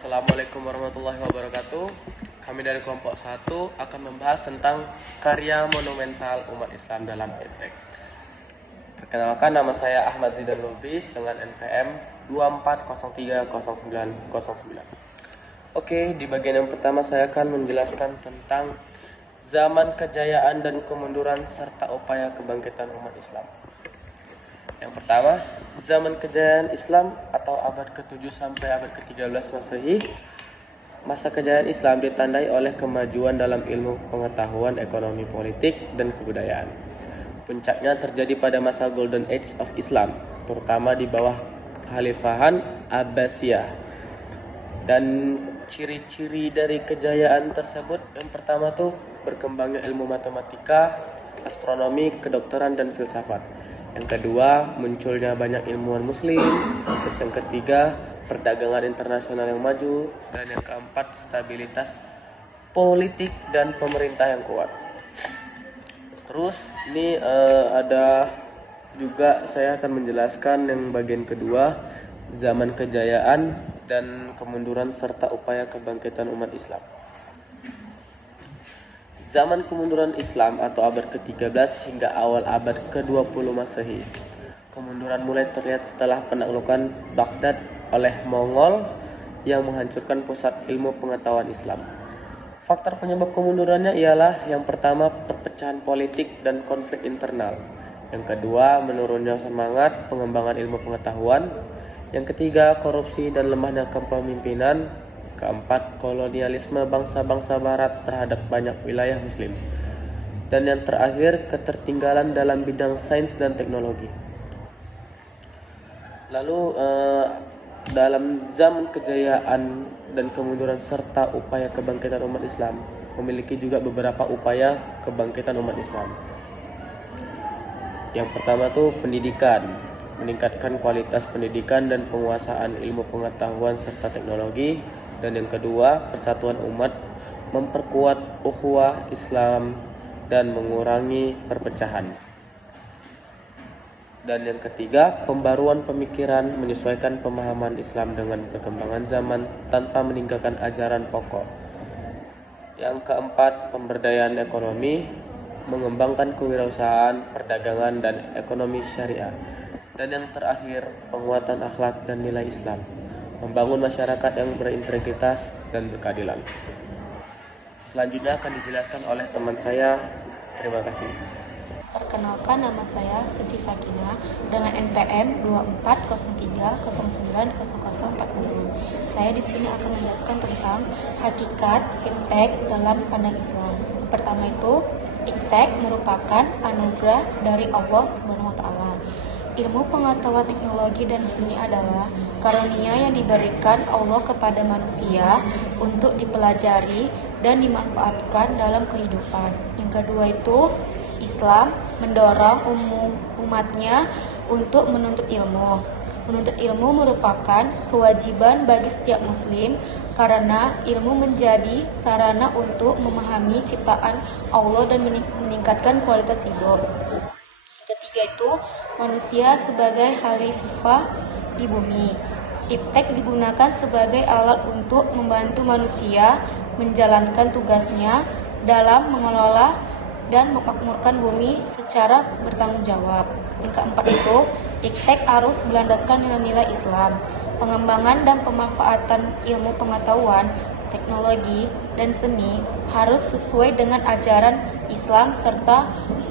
Assalamualaikum warahmatullahi wabarakatuh. Kami dari kelompok 1 akan membahas tentang karya monumental umat Islam dalam EdTech. Perkenalkan, nama saya Ahmad Zidan Lubis dengan NPM 24030909. Oke, di bagian yang pertama saya akan menjelaskan tentang zaman kejayaan dan kemunduran serta upaya kebangkitan umat Islam. Yang pertama, zaman kejayaan Islam atau abad ke-7 sampai abad ke-13 Masehi. Masa kejayaan Islam ditandai oleh kemajuan dalam ilmu pengetahuan, ekonomi, politik, dan kebudayaan. Puncaknya terjadi pada masa Golden Age of Islam, terutama di bawah kekhalifahan Abbasiyah. Dan ciri-ciri dari kejayaan tersebut, yang pertama tuh berkembangnya ilmu matematika, astronomi, kedokteran, dan filsafat. Yang kedua, munculnya banyak ilmuwan muslim. Terus yang ketiga, perdagangan internasional yang maju. Dan yang keempat, stabilitas politik dan pemerintah yang kuat. Terus ini ada juga saya akan menjelaskan yang bagian kedua, zaman kejayaan dan kemunduran serta upaya kebangkitan umat Islam. Zaman kemunduran Islam atau abad ke-13 hingga awal abad ke-20 Masehi. Kemunduran mulai terlihat setelah penaklukan Baghdad oleh Mongol yang menghancurkan pusat ilmu pengetahuan Islam. Faktor penyebab kemundurannya ialah yang pertama, perpecahan politik dan konflik internal. Yang kedua, menurunnya semangat pengembangan ilmu pengetahuan. Yang ketiga, korupsi dan lemahnya kepemimpinan. Keempat, kolonialisme bangsa-bangsa barat terhadap banyak wilayah muslim. Dan yang terakhir, ketertinggalan dalam bidang sains dan teknologi. Lalu dalam zaman kejayaan dan kemunduran serta upaya kebangkitan umat Islam, memiliki juga beberapa upaya kebangkitan umat Islam. Yang pertama tuh pendidikan, meningkatkan kualitas pendidikan dan penguasaan ilmu pengetahuan serta teknologi. Dan yang kedua, persatuan umat, memperkuat ukhuwah Islam dan mengurangi perpecahan. Dan yang ketiga, pembaruan pemikiran, menyesuaikan pemahaman Islam dengan perkembangan zaman tanpa meninggalkan ajaran pokok. Yang keempat, pemberdayaan ekonomi, mengembangkan kewirausahaan, perdagangan, dan ekonomi syariah. Dan yang terakhir, penguatan akhlak dan nilai Islam, membangun masyarakat yang berintegritas dan berkeadilan. Selanjutnya akan dijelaskan oleh teman saya. Terima kasih. Perkenalkan, nama saya Suci Sakinah dengan NPM 2403090046. Saya di sini akan menjelaskan tentang hakikat iptek dalam pandang Islam. Pertama itu, iptek merupakan anugerah dari Allah SWT. Ilmu pengetahuan teknologi dan seni adalah karunia yang diberikan Allah kepada manusia untuk dipelajari dan dimanfaatkan dalam kehidupan. Yang kedua itu, Islam mendorong umatnya untuk menuntut ilmu. Menuntut ilmu merupakan kewajiban bagi setiap muslim karena ilmu menjadi sarana untuk memahami ciptaan Allah dan meningkatkan kualitas hidup. Ketiga itu, manusia sebagai khalifah di bumi. Iptek digunakan sebagai alat untuk membantu manusia menjalankan tugasnya dalam mengelola dan memakmurkan bumi secara bertanggung jawab. Yang keempat itu, iptek harus berlandaskan nilai-nilai Islam. Pengembangan dan pemanfaatan ilmu pengetahuan, teknologi, dan seni harus sesuai dengan ajaran Islam serta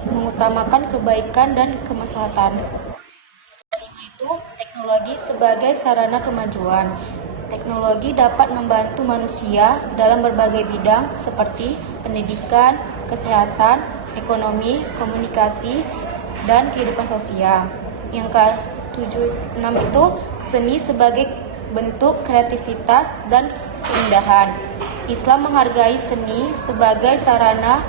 mengutamakan kebaikan dan kemaslahatan. Kelima itu, teknologi sebagai sarana kemajuan. Teknologi dapat membantu manusia dalam berbagai bidang seperti pendidikan, kesehatan, ekonomi, komunikasi, dan kehidupan sosial. Yang ke-6 itu, seni sebagai bentuk kreativitas dan keindahan. Islam menghargai seni sebagai sarana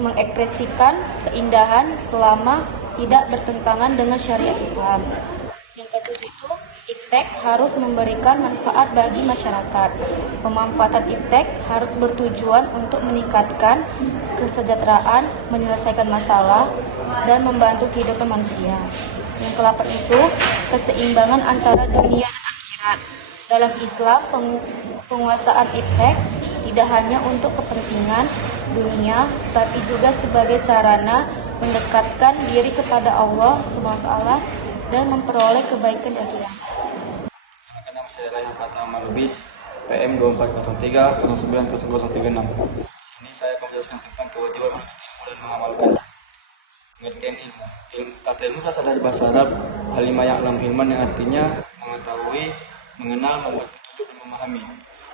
mengekspresikan keindahan selama tidak bertentangan dengan syariat Islam. Yang ke-7 itu, iptek harus memberikan manfaat bagi masyarakat. Pemanfaatan iptek harus bertujuan untuk meningkatkan kesejahteraan, menyelesaikan masalah, dan membantu kehidupan manusia. Yang ke-8 itu, keseimbangan antara dunia dan akhirat. Dalam Islam, penguasaan iptek tidak hanya untuk kepentingan dunia, tapi juga sebagai sarana mendekatkan diri kepada Allah SWT dan memperoleh kebaikan di akhirat. Nama saya Rayhan Pratama Lubis, PM 2403 090036. Di sini saya akan menjelaskan tentang kewajiban menuntut ilmu dan mengamalkannya. Pengertian ilmu. Kata ilmu berasal dari bahasa Arab alima ya'lam ilman, yang artinya mengetahui, mengenal, membuat petunjuk dan memahami.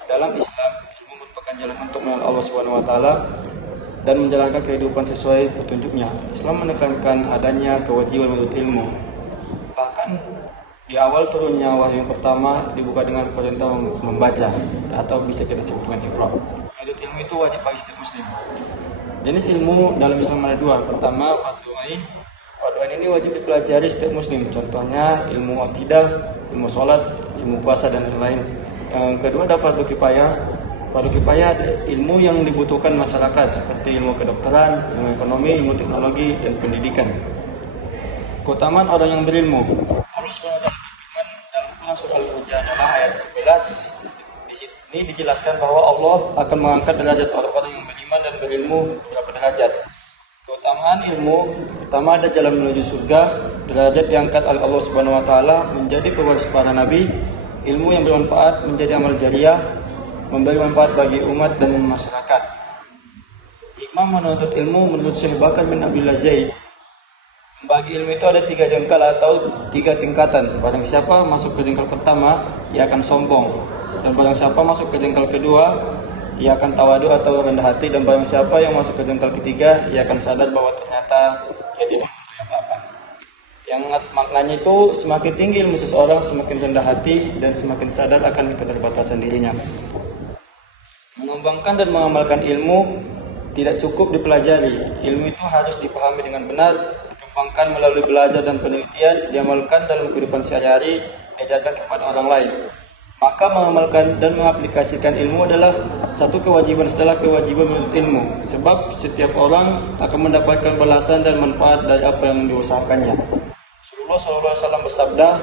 Dalam Islam, ilmu merupakan jalan untuk mengenal Allah SWT dan menjalankan kehidupan sesuai petunjuknya. Islam menekankan adanya kewajiban menuntut ilmu. Bahkan di awal turunnya wahyu yang pertama dibuka dengan perintah membaca, atau bisa kita sebut dengan Iqra. Menuntut ilmu itu wajib bagi setiap muslim. Jenis ilmu dalam Islam ada dua. Pertama, fardhu ain. Fardhu ain ini wajib dipelajari setiap muslim. Contohnya ilmu akidah, ilmu sholat, ilmu puasa, dan lain-lain. Yang kedua ada fardhu kifayah. Fardhu kifayah ilmu yang dibutuhkan masyarakat, seperti ilmu kedokteran, ilmu ekonomi, ilmu teknologi, dan pendidikan. Keutamaan orang yang berilmu. Allah SWT berfirman dalam Quran surah Al-Mujadalah ayat 11. Di sini dijelaskan bahwa Allah akan mengangkat derajat orang-orang yang beriman dan berilmu beberapa derajat. Keutamaan ilmu, pertama ada jalan menuju surga, derajat diangkat oleh Allah Subhanahu wa taala menjadi pewaris para nabi, ilmu yang bermanfaat menjadi amal jariah, memberi manfaat bagi umat dan masyarakat. Hikmah menuntut ilmu menurut Syekh Bakar bin Abdullah Zaid, bagi ilmu itu ada 3 jengkal atau 3 tingkatan. Barang siapa masuk ke jengkal pertama, ia akan sombong. Dan barang siapa masuk ke jengkal kedua, ia akan tawadu atau rendah hati. Dan barang siapa yang masuk ke jengkal ketiga, ia akan sadar bahwa ternyata ia tidak mengetahui apa-apa. Yang maknanya itu semakin tinggi ilmu seseorang, semakin rendah hati dan semakin sadar akan keterbatasan dirinya. Mengembangkan dan mengamalkan ilmu tidak cukup dipelajari. Ilmu itu harus dipahami dengan benar, dikembangkan melalui belajar dan penelitian, diamalkan dalam kehidupan sehari-hari, diajarkan kepada orang lain. Maka mengamalkan dan mengaplikasikan ilmu adalah satu kewajiban setelah kewajiban menuntut ilmu. Sebab setiap orang akan mendapatkan balasan dan manfaat dari apa yang diusahakannya. Rasulullah SAW bersabda,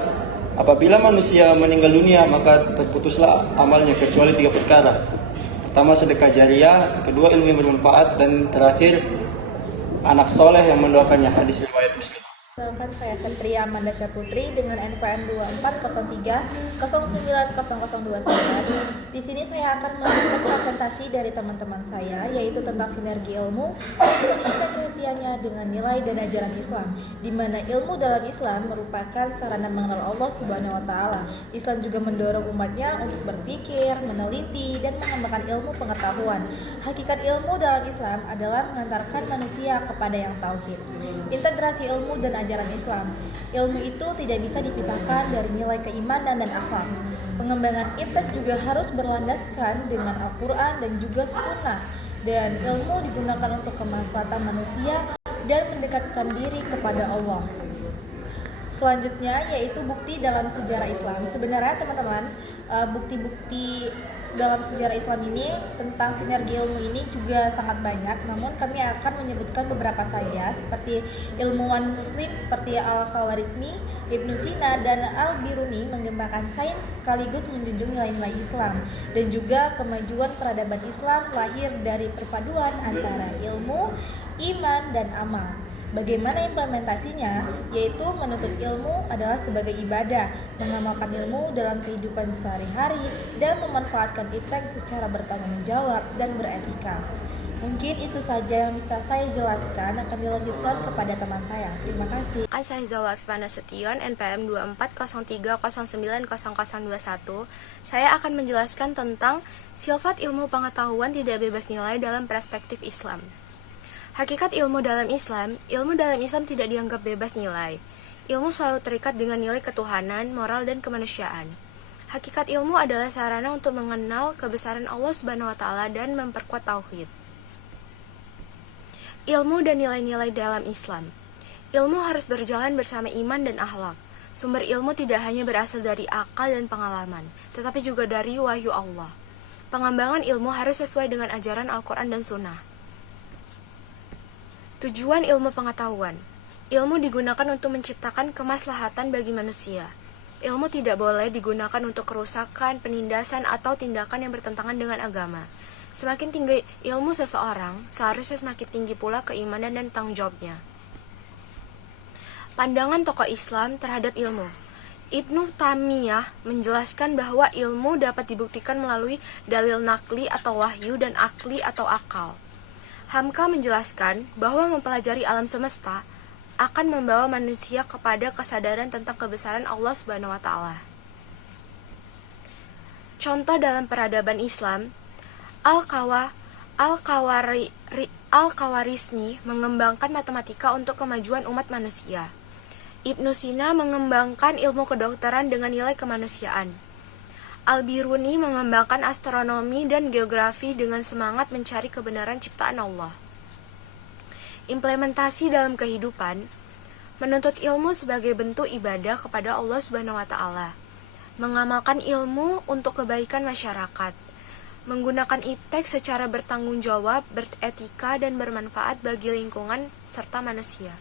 apabila manusia meninggal dunia maka terputuslah amalnya kecuali 3 perkara. Pertama, sedekah jariah, kedua, ilmu yang bermanfaat, dan terakhir, anak soleh yang mendoakannya. Hadis riwayat Muslim. Perkenalkan, saya Satria Amanda Syaputri dengan NPM 2403 Di sini saya akan melakukan presentasi dari teman-teman saya, yaitu tentang sinergi ilmu dan integrasiannya dengan nilai dan ajaran Islam, di mana ilmu dalam Islam merupakan sarana mengenal Allah Subhanahu wa taala. Islam juga mendorong umatnya untuk berpikir, meneliti, dan mengembangkan ilmu pengetahuan. Hakikat ilmu dalam Islam adalah mengantarkan manusia kepada yang tauhid. Integrasi ilmu dan ajaran Islam. Ilmu itu tidak bisa dipisahkan dari nilai keimanan dan akhlak. Pengembangan iptek juga harus berlandaskan dengan Al-Quran dan juga Sunnah. Dan ilmu digunakan untuk kemaslahatan manusia dan mendekatkan diri kepada Allah. Selanjutnya yaitu bukti dalam sejarah Islam. Sebenarnya teman-teman, bukti-bukti dalam sejarah Islam ini tentang sinergi ilmu ini juga sangat banyak, namun kami akan menyebutkan beberapa saja, seperti ilmuwan muslim seperti Al-Khawarizmi, Ibnu Sina, dan Al-Biruni mengembangkan sains sekaligus menjunjung nilai-nilai Islam, dan juga kemajuan peradaban Islam lahir dari perpaduan antara ilmu, iman, dan amal. Bagaimana implementasinya? Yaitu menuntut ilmu adalah sebagai ibadah, mengamalkan ilmu dalam kehidupan sehari-hari, dan memanfaatkan iptek secara bertanggung jawab dan beretika. Mungkin itu saja yang bisa saya jelaskan, akan dilanjutkan kepada teman saya. Terima kasih. Saya Zawa Afifana Sution, NPM 2403090021. Saya akan menjelaskan tentang sifat ilmu pengetahuan tidak bebas nilai dalam perspektif Islam. Hakikat ilmu dalam Islam tidak dianggap bebas nilai. Ilmu selalu terikat dengan nilai ketuhanan, moral, dan kemanusiaan. Hakikat ilmu adalah sarana untuk mengenal kebesaran Allah Subhanahu wa taala dan memperkuat tauhid. Ilmu dan nilai-nilai dalam Islam. Ilmu harus berjalan bersama iman dan akhlak. Sumber ilmu tidak hanya berasal dari akal dan pengalaman, tetapi juga dari wahyu Allah. Pengembangan ilmu harus sesuai dengan ajaran Al-Quran dan Sunnah. Tujuan ilmu pengetahuan. Ilmu digunakan untuk menciptakan kemaslahatan bagi manusia. ilmu tidak boleh digunakan untuk kerusakan, penindasan, atau tindakan yang bertentangan dengan agama. Semakin tinggi ilmu seseorang, seharusnya semakin tinggi pula keimanan dan tanggung jawabnya. Pandangan tokoh Islam terhadap ilmu. Ibnu Taimiyah menjelaskan bahwa ilmu dapat dibuktikan melalui dalil nakli atau wahyu dan akli atau akal. Hamka menjelaskan bahwa mempelajari alam semesta akan membawa manusia kepada kesadaran tentang kebesaran Allah Subhanahu wa taala. Contoh dalam peradaban Islam, Al-Khawarizmi mengembangkan matematika untuk kemajuan umat manusia. Ibnu Sina mengembangkan ilmu kedokteran dengan nilai kemanusiaan. Al-Biruni mengembangkan astronomi dan geografi dengan semangat mencari kebenaran ciptaan Allah. Implementasi dalam kehidupan, menuntut ilmu sebagai bentuk ibadah kepada Allah Subhanahu wa taala, mengamalkan ilmu untuk kebaikan masyarakat, menggunakan iptek secara bertanggung jawab, beretika dan bermanfaat bagi lingkungan serta manusia.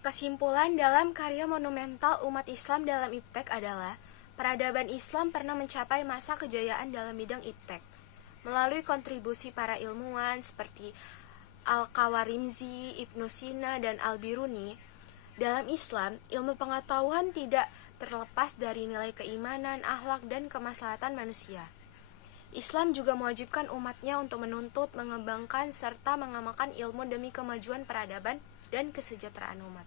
Kesimpulan dalam karya monumental umat Islam dalam iptek adalah peradaban Islam pernah mencapai masa kejayaan dalam bidang iptek melalui kontribusi para ilmuwan seperti Al-Khawarizmi, Ibnu Sina, dan Al-Biruni. Dalam Islam, ilmu pengetahuan tidak terlepas dari nilai keimanan, akhlak, dan kemaslahatan manusia. Islam juga mewajibkan umatnya untuk menuntut, mengembangkan, serta mengamalkan ilmu demi kemajuan peradaban dan kesejahteraan umat.